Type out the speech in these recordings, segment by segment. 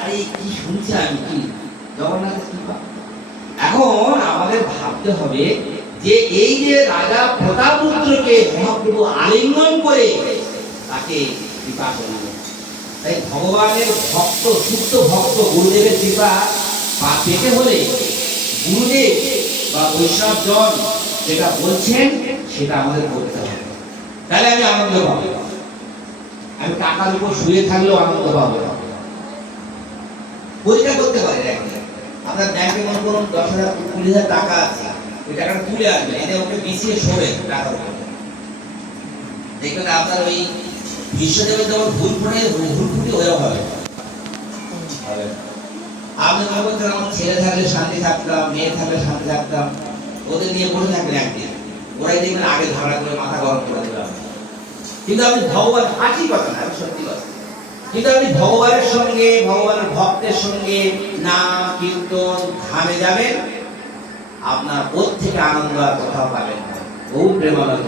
আরে কি শুনছি আমি, কি জগন্নাথের কৃপা। এখন আমাদের ভাবতে হবে যে এই যে রাজা প্রতাপরুদ্রকে মহাপ্রভু আলিঙ্গন করে তাকে কৃপা করলেন। তাই ভগবানের ভক্ত, শুদ্ধ ভক্ত, গুরুদেবের কৃপা পেতে হলে গুরুদেব বা বৈষ্ণব জন যেটা বলছেন সেটা আমাদের করতে হবে, তাহলে আমি আনন্দ পাবো। আমি টাকার উপর শুয়ে থাকলেও আনন্দ পাবো। পরীক্ষা করতে পারি, আপনার ব্যাংকে মনে করুন 10,000 20,000 টাকা আছে, ওই টাকাটা তুলে আসবে, এনে ওকে বিছিয়ে শোবে টাকার উপর। দেখবেন আপনার ওই বিশ্বদেবের যখন ভুলফুটি হয়ে হবে। আপনি মনে করছেন আমার ছেলে থাকলে শান্তি থাকতাম, মেয়ে থাকলে শান্তি থাকতাম, ওদের নিয়ে বসে থাকবেন একদিন, ওরাই দেখবেন আগে ঝগড়া করে মাথা গরম করে দেবে। কিন্তু আপনি ভগবান, আজই কথা না, সত্যি কথা, কিন্তু আপনি ভগবানের সঙ্গে, ভগবানের ভক্তের সঙ্গে নাম কীর্তন ধামে যাবেন, আপনার ওর থেকে আনন্দ আর কোথাও পাবেন না। বহু প্রেমানন্দ।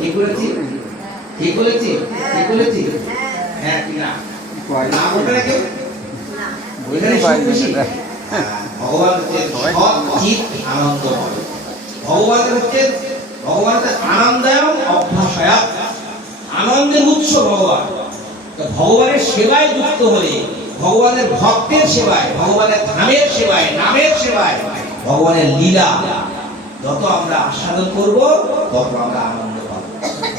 ঠিক বলেছি? ঠিক বলেছি? ঠিক বলেছি? হ্যাঁ কি না? না বলবে না কেউ? ভগবান হচ্ছে সচিত আনন্দময়। ভগবানের হচ্ছে আনন্দায়ক অভ্যাসায়াত, আনন্দের উৎস ভগবান। ভগবানের সেবায় যুক্ত হলে, ভগবানের ভক্তের সেবায়, ভগবানের ধামের সেবায়, নামের সেবায়, ভগবানের লীলা যত আমরা আস্বাদন করব তত আমরা আনন্দ পাবো।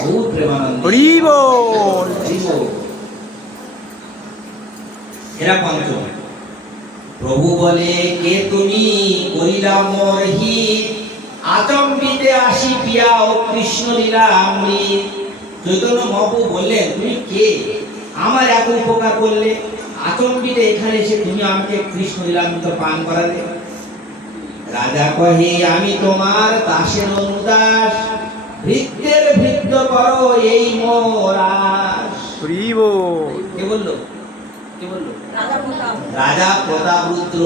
বহু প্রেমানন্দ। এরা পঞ্চম। প্রভু বলে কে তুমি, করিলা মোর হিত, আচম্বিতে আসি পিয়া ও কৃষ্ণ লীলা অমৃত। চৈতন্য মহাপ্রভু বললেন তুমি কে, আমার এত উপকার করলে, আচম্বিতে এখানে এসে তুমি আমাকে কৃষ্ণ লীলামৃত পান করালে। রাজা কহে আমি তোমার দাসের অনুদাস, ভৃত্যের ভৃত্য করো এই মোর আস। কে বললো? কে বললো? রাজা প্রতাপরুদ্র।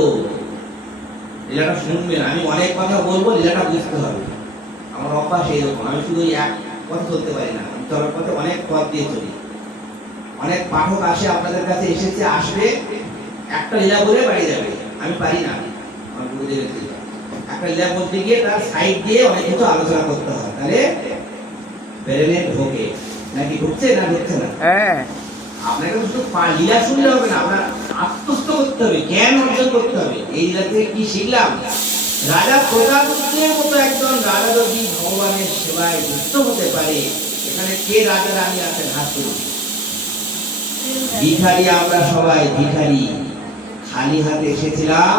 লীলাটা শুনবেন, আমি অনেক কথা বলবো, লীলাটা বুঝতে হবে। আমার অভ্যাস এইরকম, আমি শুধু এক কথা চলতে পারি না, আমি চলার পথে অনেক পথ দিয়ে চলি। অনেক পাঠক আসে, আপনাদের কাছে এসেছে, আসবে, একটা লীলা বলে বাড়ি যাবে। আমি পারি না, আমার গুরুদেবের লীলা একটা লীলা বলতে গিয়ে তার সাইড দিয়ে অনেক কিছু আলোচনা করতে হয়, তাহলে ব্রেনে ঢোকে। নাকি ঢুকছে না ঢুকছে না? হ্যাঁ, আপনাকে শুধু লীলা শুনলে হবে না, আপনার আত্মস্থ করতে হবে, জ্ঞান অর্জন করতে হবে। এই লীলা থেকে কি শিখলাম? রাজা প্রতাপরুদ্রের মতো একজন রাজা যদি ভগবানের সেবায় যুক্ত হতে পারে, এখানে কে রাজা রানী আছেন? হাত তুলুন। ভিখারি, আমরা সবাই ভিখারি, খালি হাতে এসেছিলাম,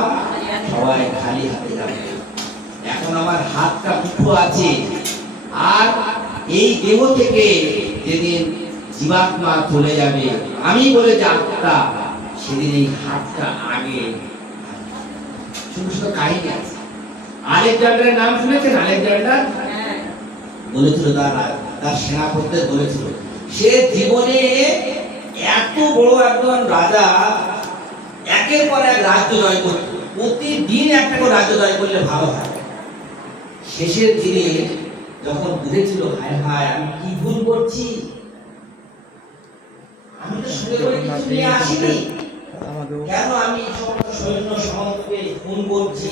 সবাই খালি হাতে যাবে। এখন আমার হাতটা মুঠো আছে, আর এই দেহ থেকে যেদিন জীবাত্মা চলে যাবে, আমি বলে যে আত্মা, সেদিন এই হাতটা আগে। শুধু কাহিনী আছে। আলেকজান্ডারের নাম শুনেছেন? আলেকজান্ডার বলেছিল, তার সেনাপতিদের বলেছিল, সে জীবনে এত বড় একজন রাজা, একের পর এক রাজ্য জয় করত, প্রতিদিন একটা করে রাজ্য জয় করলে ভালো হয়। শেষের দিনে যখন বুঝেছিল, হায় হায় আমি কি ভুল করছি, আমি তো সঙ্গে করে কিছু নিয়ে আসিনি, কেন আমি সমস্ত সৈন্য সামন্তকে খুন করছি,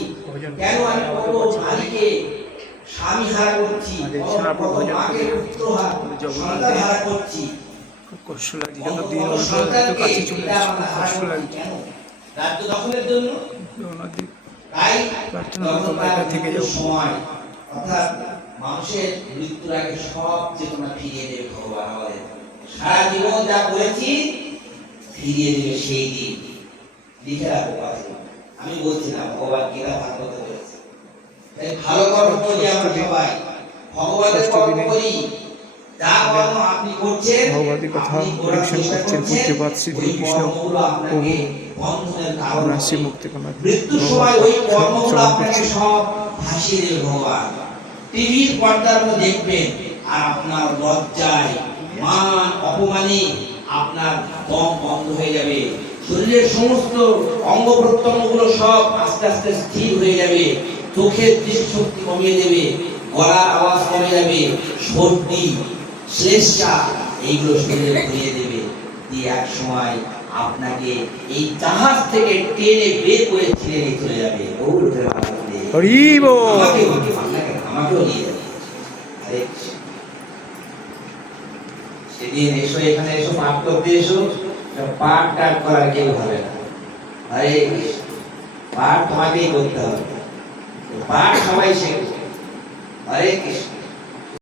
কেন আমি কত নারীকে স্বামী হারা করছি, কত মাকে পুত্র সন্তান হারা করছি, খুব কষ্ট লাগছে, যত দিন তো কাছে চলে আসছে, কষ্ট লাগছে রাজ্য দখলের জন্য। তাই প্রার্থনা তোমরা এটা থেকে যাও। সময় অর্থাৎ মানুষের মৃত্যুর আগে সব চেতনা ফিরিয়ে দেবে ভগবান আমাদের। সারা জীবন যা করেছি ফিরিয়ে দেবে সেই দিন। লিখে রাখো পাশে, আমি বলছি না, ভগবান গীতা ভাগবতে বলেছে। তাই ভালো কর্ম করি আমরা সবাই, ভগবানের কর্ম করি। যা কর্ম আপনি করছেন, ভগবতী কথা পরীক্ষণ করছেন পূজ্যপাদ শ্রীকৃষ্ণ প্রভু রাশি মুক্তি করার মৃত্যুর সময় ওই কর্মগুলো আপনাকে সব ভাসিয়ে দেবে ভগবান। টিভির পর্দার মধ্যে দেখবেন, আর আপনার লজ্জায়, মান অপমানে আপনার দম বন্ধ হয়ে যাবে, শরীরের সমস্ত অঙ্গ প্রত্যঙ্গগুলো সব আস্তে আস্তে স্থির হয়ে যাবে, চোখের দৃষ্টিশক্তি কমিয়ে দেবে, গলার আওয়াজ কমে যাবে, সর্দি শ্লেষ্মা এইগুলো শরীরে ঘুরিয়ে দেবে, দিয়ে এক সময় আপনাকে এই জাহাজ থেকে টেনে বের করে ছেড়ে নিয়ে চলে যাবে। হরি বল। আমাকেও নিয়ে যাবে। আরে সেদিন এসো, এখানে এসো, পাঠ করতে এসো, পাঠ টাট করার কেউ হবে না। হরে কৃষ্ণ, পাঠ তোমাকেই করতে হবে, পাঠ সবাই শেখে। হরে কৃষ্ণ।